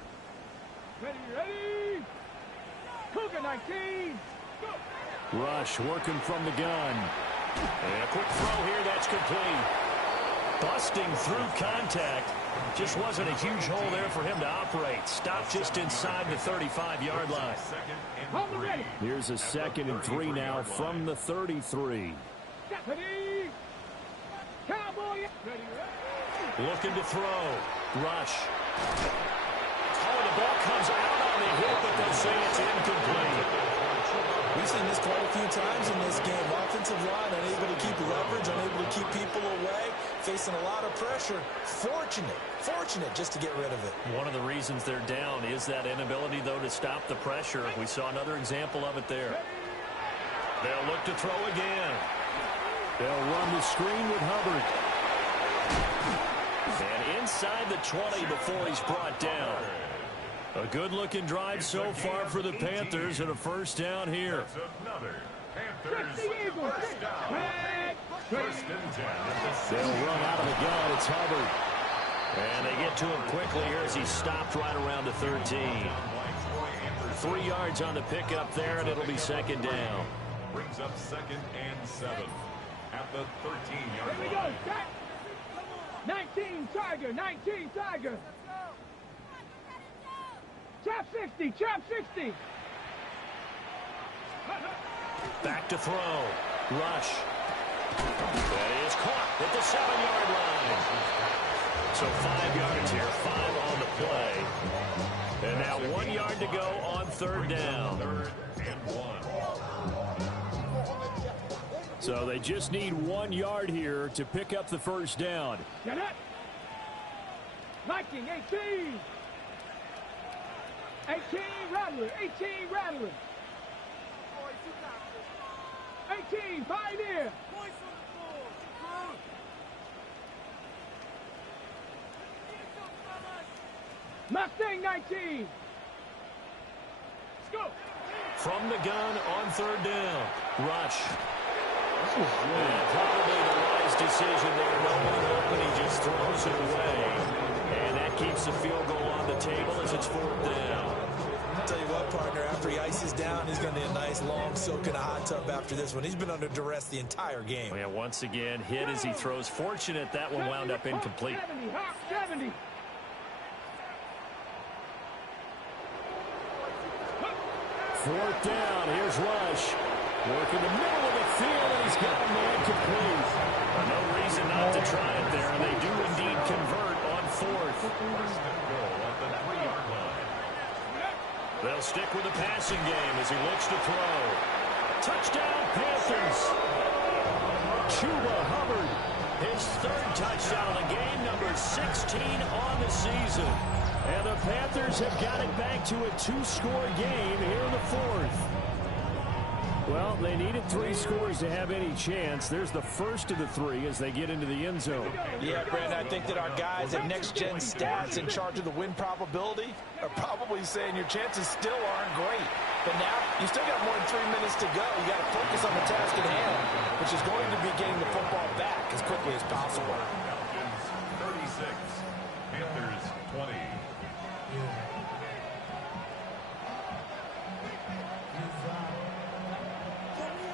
Ready. Cougar 19. Go. Rush working from the gun. And a quick throw here, that's complete. Busting through contact. Just wasn't a huge hole there for him to operate. Stopped just inside the 35-yard line. Here's a 2nd and 3 now from the 33. Ready. Cowboy. Looking to throw. Rush. Oh, the ball comes out on the hit, but they'll say it's incomplete. We've seen this quite a few times in this game. Offensive line unable to keep leverage, unable to keep people away, facing a lot of pressure. Fortunate just to get rid of it. One of the reasons they're down is that inability, though, to stop the pressure. We saw another example of it there. They'll look to throw again. They'll run the screen with Hubbard. And inside the 20 before he's brought down. A good-looking drive so far for the Panthers and a first down here. They'll run out of the gun. It's Hubbard. And they get to him quickly here as he's stopped right around the 13. 3 yards on the pickup there, and it'll be second down. Brings up 2nd and 7 at the 13-yard Here we line. go. 19 Tiger. 19 Tiger. Chop 60. Chop 60. Back to throw. Rush. That is caught at the 7-yard line. So 5 yards here, 5 on the play. And now 1 yard to go on third down. 3rd and 1. So they just need 1 yard here to pick up the first down. Get it. Viking 18. 18 Rattler. 18 Rattler. 18 Pioneer. Mustang 19. Let's go. From the gun on third down. Rush. And probably the wise decision there. No one open, he just throws it away. And that keeps the field goal on the table as it's fourth down. I'll tell you what, partner, after he ices down, he's going to need a nice long soak in a hot tub after this one. He's been under duress the entire game. Yeah, once again, hit as he throws. Fortunate that one wound up incomplete. 70, Hawk 70. Fourth down. Here's Rush. Working the middle of the field, and he's got a man complete. No reason not to try it there, and they do indeed convert on fourth. First and goal at the 3-yard line. They'll stick with the passing game as he looks to throw. Touchdown, Panthers. Chuba Hubbard, his 3rd touchdown of the game, number 16 on the season. And the Panthers have got it back to a 2-score game here in the fourth. Well, they needed 3 scores to have any chance. There's the first of the 3 as they get into the end zone. Yeah, Brandon, I think that our guys at Next Gen Stats in charge of the win probability are probably saying your chances still aren't great. But now, you still got more than 3 minutes to go. You got to focus on the task at hand, which is going to be getting the football back as quickly as possible. Falcons 36, Panthers 20.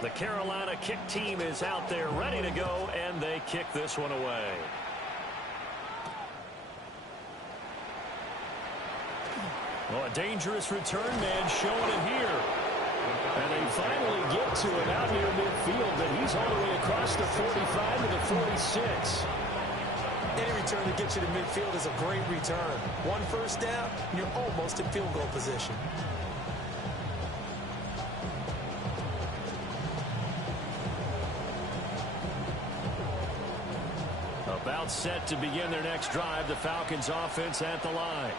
The Carolina kick team is out there ready to go, and they kick this one away. Well, a dangerous return man showing it here. And they finally get to him out near midfield, but he's all the way across the 45 to the 46. Any return that gets you to midfield is a great return. 1 first down, and you're almost in field goal position. About set to begin their next drive. The Falcons offense at the line.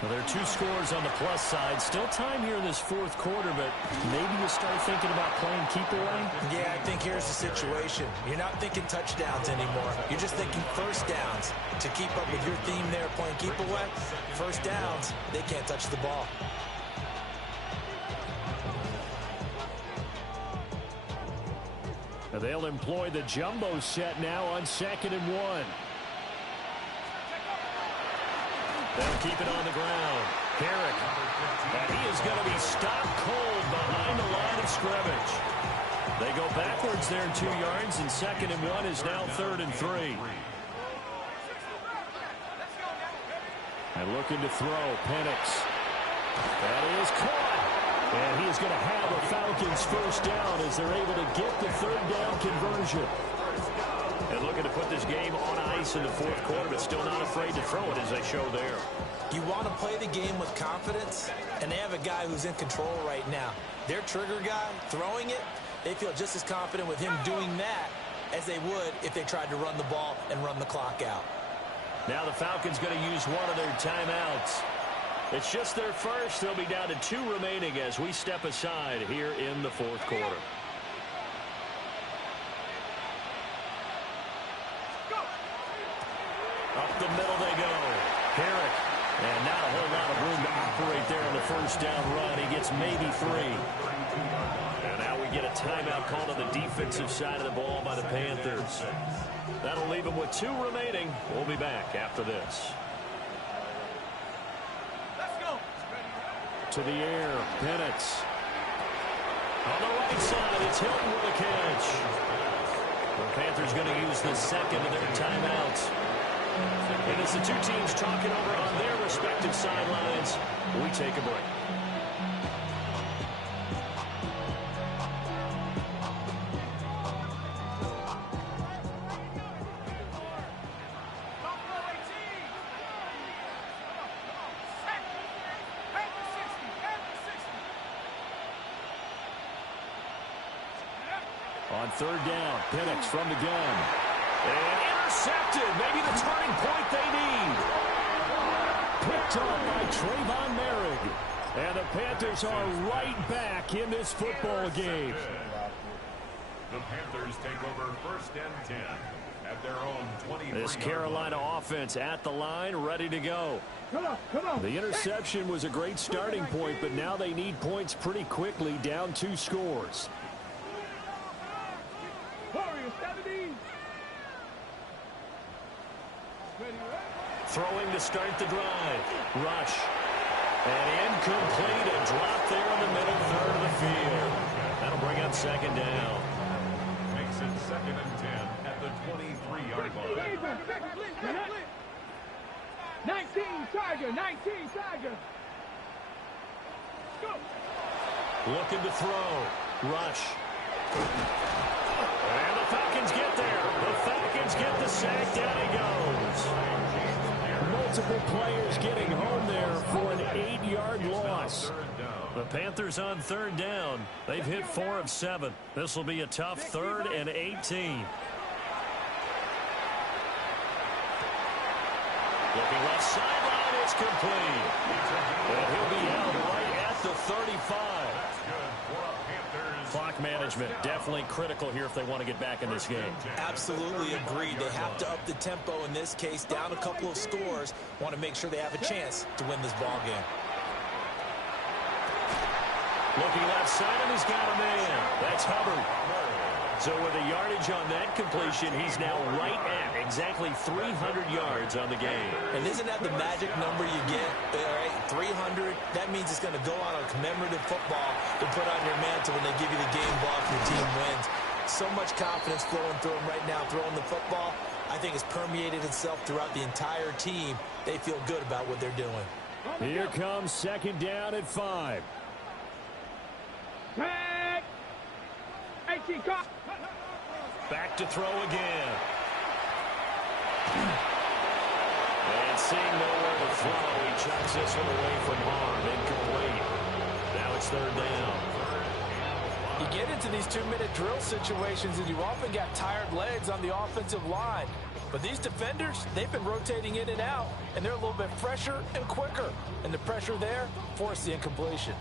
Well, there are 2 scores on the plus side. Still time here in this fourth quarter, but maybe you start thinking about playing keep away? Yeah, I think here's the situation. You're not thinking touchdowns anymore. You're just thinking first downs. To keep up with your theme there, playing keep away, first downs, they can't touch the ball. Now they'll employ the jumbo set now on 2nd and 1. They'll keep it on the ground. Herrick. And he is going to be stopped cold behind the line of scrimmage. They go backwards there 2 yards, and 2nd and 1 is now 3rd and 3. And looking to throw, Penix. That is caught. And he is going to have a Falcons first down as they're able to get the 3rd down conversion. And looking to put this game on ice in the fourth quarter, but still not afraid to throw it as they show there. You want to play the game with confidence, and they have a guy who's in control right now. Their trigger guy, throwing it, they feel just as confident with him doing that as they would if they tried to run the ball and run the clock out. Now the Falcons going to use one of their timeouts. It's just their first. They'll be down to 2 remaining as we step aside here in the fourth quarter. Up the middle they go. Herrick. And not a whole lot of room to operate there on the first down run. He gets maybe 3. And now we get a timeout called on the defensive side of the ball by the Panthers. That'll leave them with 2 remaining. We'll be back after this. To the air, Penix. On the right side, it's Hilton with a catch. The Panthers going to use the 2nd of their timeouts. And as the 2 teams talking over on their respective sidelines, we take a break. On 3rd down, Penix from the gun. And intercepted. Maybe the turning point they need. Picked up by Trayvon Merrick. And the Panthers are right back in this football game. The Panthers take over 1st and 10 at their own 23. This Carolina offense at the line, ready to go. Come on. The interception was a great starting point, but now they need points pretty quickly, down 2 scores. Throwing to start the drive. Rush. And incomplete. A drop there in the middle 3rd of the field. That'll bring up 2nd down. Makes it 2nd and 10 at the 23-yard line. 19 Tiger. Go. Looking to throw. Rush. And the Falcons get there. The Falcons get the sack. Down he goes. Multiple players getting home there for an 8-yard loss. The Panthers on 3rd down. They've hit 4 of 7. This will be a tough 3rd and 18. Looking left sideline, it's complete. And he'll be held right at the 35. Clock management, definitely critical here if they want to get back in this game. Absolutely agreed. They have to up the tempo in this case, down a couple of scores. Want to make sure they have a chance to win this ball game. Looking left side, and he's got a man. That's Hubbard. So with a yardage on that completion, he's now right at exactly 300 yards on the game. And isn't that the magic number you get? All right, 300. That means it's going to go on a commemorative football to put on your mantle when they give you the game ball if your team wins. So much confidence flowing through them right now, throwing the football. I think it's permeated itself throughout the entire team. They feel good about what they're doing. Here comes 2nd down at 5. Tag. 18 caught. Back to throw again. And seeing nowhere to throw, he chucks this one away from harm. Incomplete. Now it's 3rd down. You get into these 2-minute drill situations, and you often got tired legs on the offensive line. But these defenders, they've been rotating in and out, and they're a little bit fresher and quicker. And the pressure there forced the incompletion.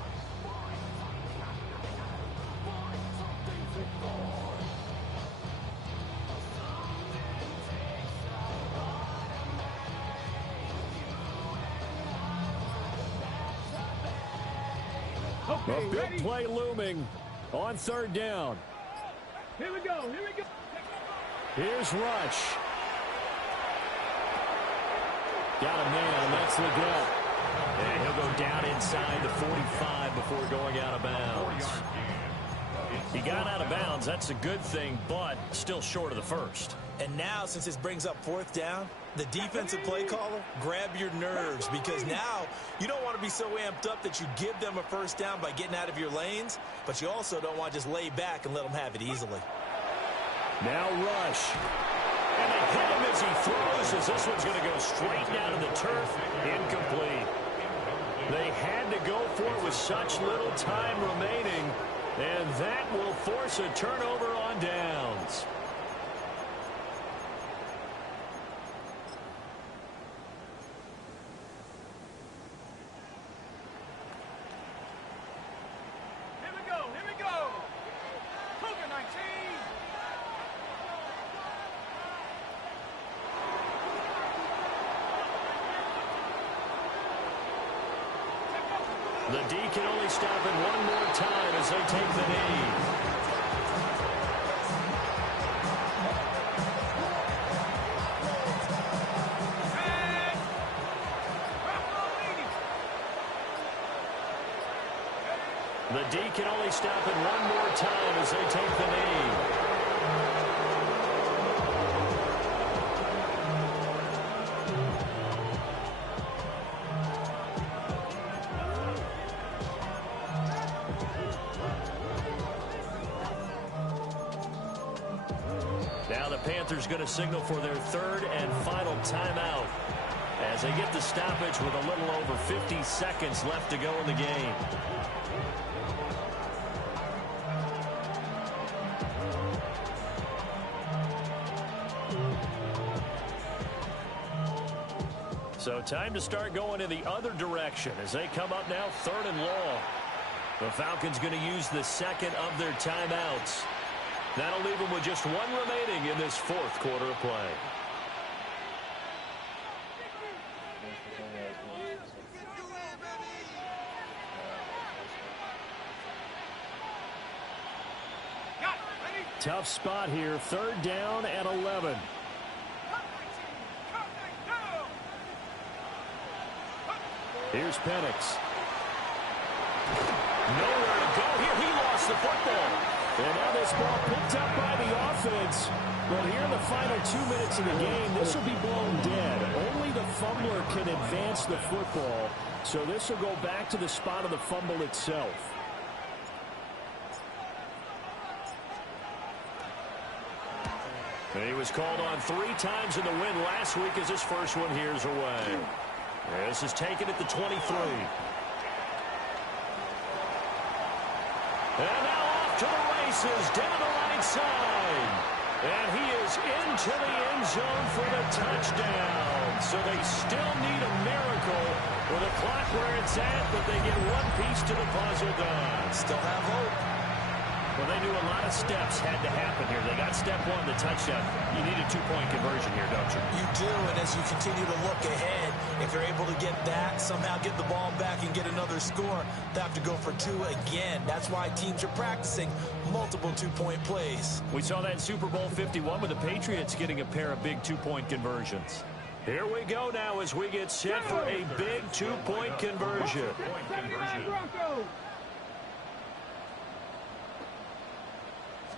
A big play looming on 3rd down. Here we go. Here we go. Here's Rush. Got a man. That's the get. And he'll go down inside the 45 before going out of bounds. He got out of bounds. That's a good thing, but still short of the first. And now, since this brings up 4th down, the defensive play caller, grab your nerves, because now you don't want to be so amped up that you give them a 1st down by getting out of your lanes, but you also don't want to just lay back and let them have it easily. Now Rush. And they hit him as he throws, as this one's going to go straight down to the turf. Incomplete. They had to go for it with such little time remaining, and that will force a turnover on downs. The D can only stop it one more time as they take the knee. The D can only stop it one more time as they take the knee. Now the Panthers going to signal for their 3rd and final timeout as they get the stoppage with a little over 50 seconds left to go in the game. So time to start going in the other direction as they come up now 3rd and long. The Falcons going to use the 2nd of their timeouts. That'll leave them with just 1 remaining in this 4th quarter of play. Tough spot here. 3rd down and 11. Here's Penix. Nowhere to go here. He lost the football. And now this ball picked up by the offense. But here in the final 2 minutes of the game, this will be blown dead. Only the fumbler can advance the football. So this will go back to the spot of the fumble itself. And he was called on 3 times in the win last week as his first one here's away. This is taken at the 23. And now off to the races, down the right side. And he is into the end zone for the touchdown. So they still need a miracle with the clock where it's at, but they get one piece to the puzzle done. Still have hope. Well, they knew a lot of steps had to happen here. They got step 1, the touchdown. You need a 2-point conversion here, don't you? You do, and as you continue to look ahead, if you're able to get that, somehow get the ball back and get another score, they have to go for 2 again. That's why teams are practicing multiple 2-point plays. We saw that in Super Bowl 51 with the Patriots getting a pair of big 2-point conversions. Here we go now as we get set for a big 2-point conversion.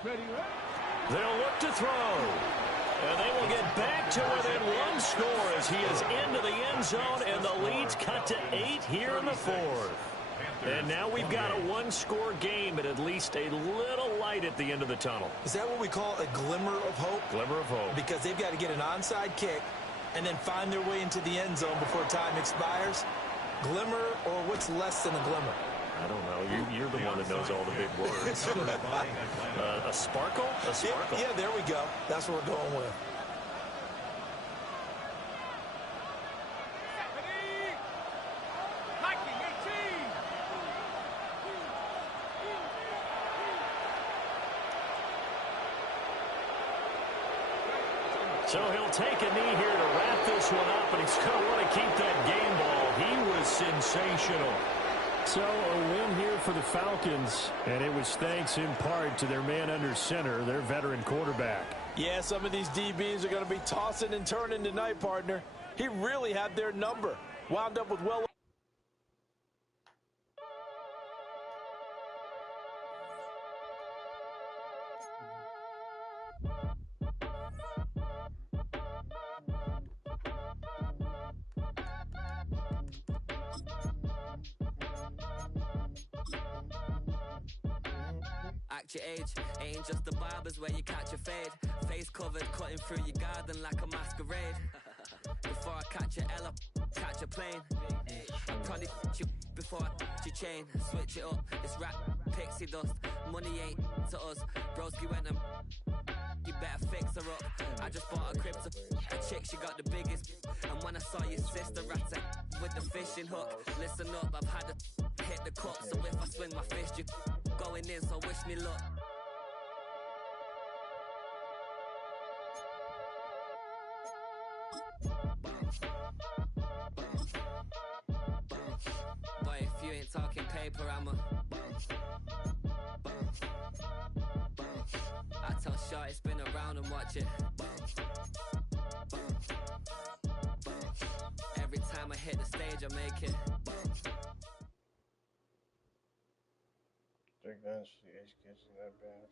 They'll look to throw. And they will get back to within 1 score as he is into the end zone, and the lead's cut to 8 here in the 4th. And now we've got a 1-score game and at least a little light at the end of the tunnel. Is that what we call a glimmer of hope? Glimmer of hope. Because they've got to get an onside kick and then find their way into the end zone before time expires. Glimmer, or what's less than a glimmer? I don't know. You're the one that knows all the big words. A sparkle? A sparkle. Yeah, there we go. That's what we're going with. So he'll take a knee here to wrap this one up, and he's going to want to keep that game ball. He was sensational. So a win here for the Falcons, and it was thanks in part to their man under center, their veteran quarterback. Yeah, some of these DBs are going to be tossing and turning tonight, partner. He really had their number. Wound up with well. Act your age, ain't just the barbers where you catch a fade. Face covered, cutting through your garden like a masquerade. Before I catch a L up, catch a plane. I probably you before I your chain. Switch it up, it's rap, pixie dust. Money ain't to us. Broski went and you better fix her up. I just bought a crib to a chick, she got the biggest. And when I saw your sister rat with the fishing hook, listen up, I've had to hit the cup. So if I swing my fist, you going in, so wish me luck. Boy, if you ain't talking paper, I'm a I tell Shorty spin around and watch it. Every time I hit the stage, I make it. Drake Vance, the ace catching that bad.